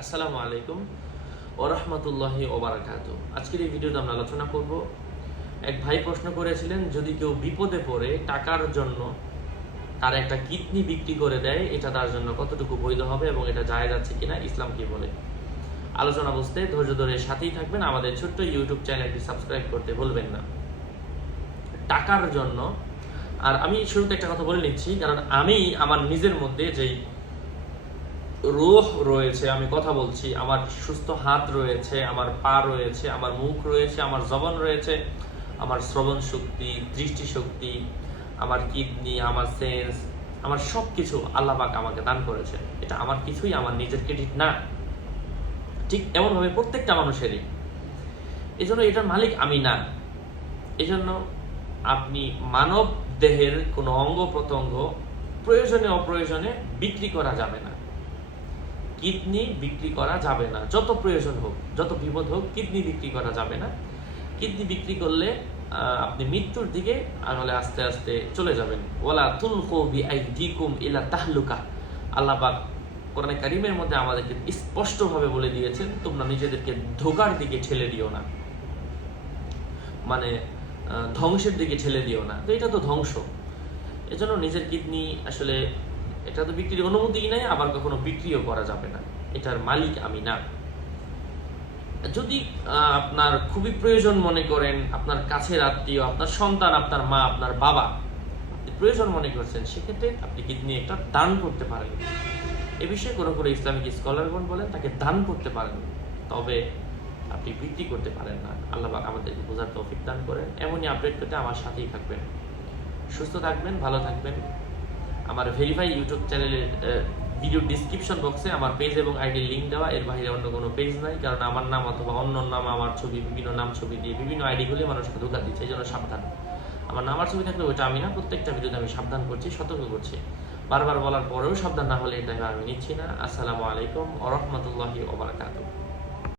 আসসালামু আলাইকুম ওরহমতুল্লাহি ওবারাকাত আজকের এই ভিডিওতে আমরা আলোচনা করব, এক ভাই প্রশ্ন করেছিলেন, যদি কেউ বিপদে পড়ে, টাকার জন্য তার একটা কিডনি বিক্রি করে দেয়, এটা তার জন্য কতটুকু বৈধ হবে এবং এটা যায় যাচ্ছে কিনা, ইসলাম কি বলে? আলোচনা বুঝতে ধৈর্য ধরে সাথেই থাকবেন, আমাদের ছোট্ট ইউটিউব চ্যানেলটি সাবস্ক্রাইব করতে ভুলবেন না। টাকার জন্য, আর আমি শুরুতে একটা কথা বলে নিচ্ছি, কারণ আমি আমার নিজের মধ্যে যেই রোহ রয়েছে, আমি কথা বলছি। আমার সুস্থ হাত রয়েছে, আমার পা রয়েছে, আমার মুখ রয়েছে, আমার জবান রয়েছে, আমার শ্রবণ শক্তি, দৃষ্টি শক্তি, আমার কিডনি, আমার সেন্স, আমার সব কিছু আল্লাহ পাক আমাকে দান করেছে। এটা আমার কিছুই আমার নিজের ক্রেডিট না। ঠিক এমনভাবে প্রত্যেকটা মানুষেরই। এই জন্য এটার মালিক আমি না। এই জন্য আপনি মানব দেহের কোনো অঙ্গ প্রত্যঙ্গ প্রয়োজনে অপ্রয়োজনে বিক্রি করা যাবে না। কিডনি বিক্রি করা যাবে না। যত প্রয়োজন হোক, যত বিপদ হোক, কিডনি বিক্রি করা যাবে না। কিডনি বিক্রি করলে আপনি মৃত্যুর দিকে আসলে আস্তে আস্তে চলে যাবেন। ওলা তুলকো বি আইদিকুম ইলা তাহলুকা। আল্লাহ পাক কোরআনে কারিমের মধ্যে আমাদেরকে স্পষ্টভাবে বলে দিয়েছেন, তোমরা নিজেদেরকে ধোকার দিকে ঠেলে দিও না। মানে ধ্বংসের দিকে ঠেলে দিও না। তো এটা তো ধ্বংস। এজন্য নিজের কিডনি আসলে এটা তো বিক্রির অনুমতিই নাই, আবার কখনো বিক্রিও করা যাবে না। এটার মালিক আমি না। যদি আপনার খুবই প্রয়োজন মনে করেন, আপনার কাছের আত্মীয়, আপনার সন্তান, আপনার মা, আপনার বাবা প্রয়োজন মনে করছেন, সেক্ষেত্রে আপনি কিডনি একটা দান করতে পারেন। এ বিষয়ে কোনো কোনো ইসলামিক স্কলারগণ বলেন, তাকে দান করতে পারেন। তবে আপনি বিক্রি করতে পারেন না। আল্লাহ আমাদেরকে বোঝার তৌফিক দান করেন। এমনই আপডেট পেতে আমার সাথেই থাকবেন। সুস্থ থাকবেন, ভালো থাকবেন। আমার ভেরিফাই ইউটিউব চ্যানেলের ভিডিও ডিসক্রিপশন বক্সে আমার পেজ এবং আইডির লিঙ্ক দেওয়া। এর বাইরে অন্য কোনো পেজ নাই, কারণ আমার নাম অথবা অন্য নাম, আমার ছবি, বিভিন্ন নাম ছবি দিয়ে বিভিন্ন আইডি গুলি মানুষকে ধোকা দিচ্ছে, এই জন্য সাবধান। আমার নামার ছবি থাকলে ওইটা আমি না, প্রত্যেকটা ভিডিওতে আমি সাবধান করছি, সতর্ক করছি। বারবার বলার পরেও সাবধান না হলে এটা আমি নিচ্ছি না। আসসালামু আলাইকুম ওরহমতুল্লাহি ওবরাকাতুহ